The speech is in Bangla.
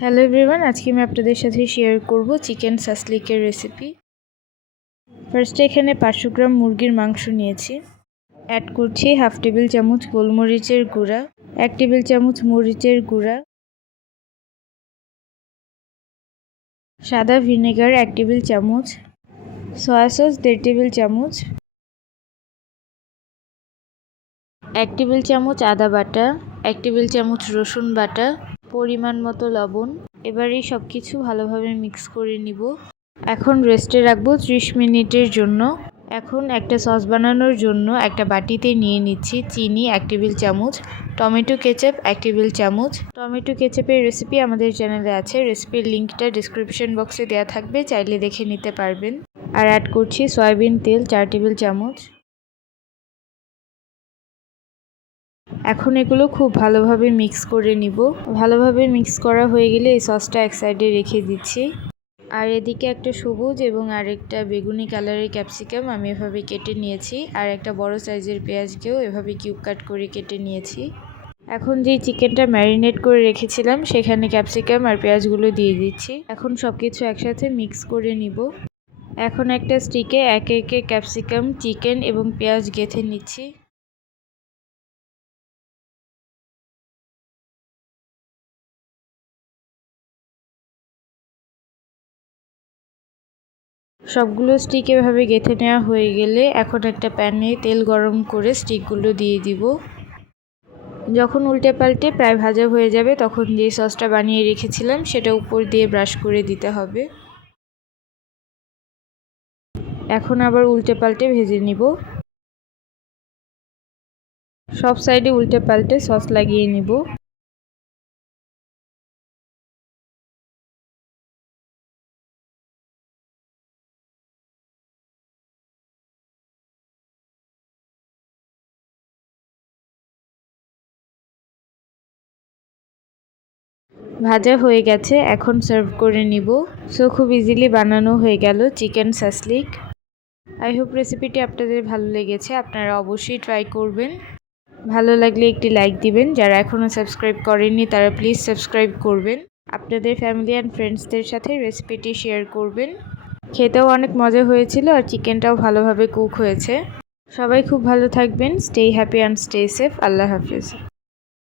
হ্যালো এভরিওয়ান, আজকে আমি আপনাদের সাথে শেয়ার করব চিকেন সাসলিকের রেসিপি। ফার্স্টে এখানে 500 গ্রাম মুরগির মাংস নিয়েছি। অ্যাড করছি হাফ টেবিল চামচ গোলমরিচের গুঁড়া, 1 টেবিল চামচ মরিচের গুঁড়া, সাদা ভিনেগার 1 টেবিল চামচ, সয়া সস 1.5 টেবিল চামচ, 1 টেবিল চামচ আদা বাটা, 1 টেবিল চামচ রসুন বাটা, পরিমাণ মতো লবণ। এবার এই সব কিছু ভালোভাবে মিক্স করে নিব। এখন রেস্টে রাখবো 30 মিনিটের জন্য। এখন একটা সস বানানোর জন্য একটা বাটিতে নিয়ে নিচ্ছি চিনি 1 টেবিল চামচ, টমেটো কেচাপ 1 টেবিল চামচ। টমেটো কেচাপের রেসিপি আমাদের চ্যানেলে আছে, রেসিপির লিঙ্কটা ডিসক্রিপশন বক্সে দেওয়া থাকবে, চাইলে দেখে নিতে পারবেন। আর অ্যাড করছি সয়াবিন তেল 4 টেবিল চামচ। এখন এগুলো খুব ভালোভাবে মিক্স করে নিব। ভালোভাবে মিক্স করা হয়ে গেলে এই সসটা এক সাইডে রেখে দিচ্ছি। আর এদিকে একটা সবুজ এবং আরেকটা বেগুনি কালারের ক্যাপসিকাম আমি এভাবে কেটে নিয়েছি। আর একটা বড় সাইজের পেঁয়াজকেও এভাবে কিউব কাট করে কেটে নিয়েছি। এখন যেই চিকেনটা ম্যারিনেট করে রেখেছিলাম সেখানে ক্যাপসিকাম আর পেঁয়াজগুলো দিয়ে দিচ্ছি। এখন সব কিছু একসাথে মিক্স করে নিব। এখন একটা স্টিকে একে একে ক্যাপসিকাম, চিকেন এবং পেঁয়াজ গেঁথে নিচ্ছি। সবগুলো স্টিক এভাবে গেঁথে নেওয়া হয়ে গেলে এখন একটা প্যানে তেল গরম করে স্টিকগুলো দিয়ে দিব। যখন উল্টে পাল্টে প্রায় ভাজা হয়ে যাবে তখন যে সসটা বানিয়ে রেখেছিলাম সেটা উপর দিয়ে ব্রাশ করে দিতে হবে। এখন আবার উল্টে পাল্টে ভেজে নিব। সব সাইডে উল্টে পাল্টে সস লাগিয়ে নিব। ভাজা হয়ে গেছে, এখন সার্ভ করে নিব। সো খুব ইজিলি বানানো হয়ে গেল চিকেন সাসলিক। আই হোপ রেসিপিটি আপনাদের ভালো লেগেছে, আপনারা অবশ্যই ট্রাই করবেন। ভালো লাগলে একটি লাইক দিবেন, যারা এখনও সাবস্ক্রাইব করেননি তারা প্লিজ সাবস্ক্রাইব করবেন। আপনাদের ফ্যামিলি অ্যান্ড ফ্রেন্ডসদের সাথে রেসিপিটি শেয়ার করবেন। খেতেও অনেক মজা হয়েছিল আর চিকেনটাও ভালোভাবে কুক হয়েছে। সবাই খুব ভালো থাকবেন। Stay happy and stay safe. Allah Hafiz.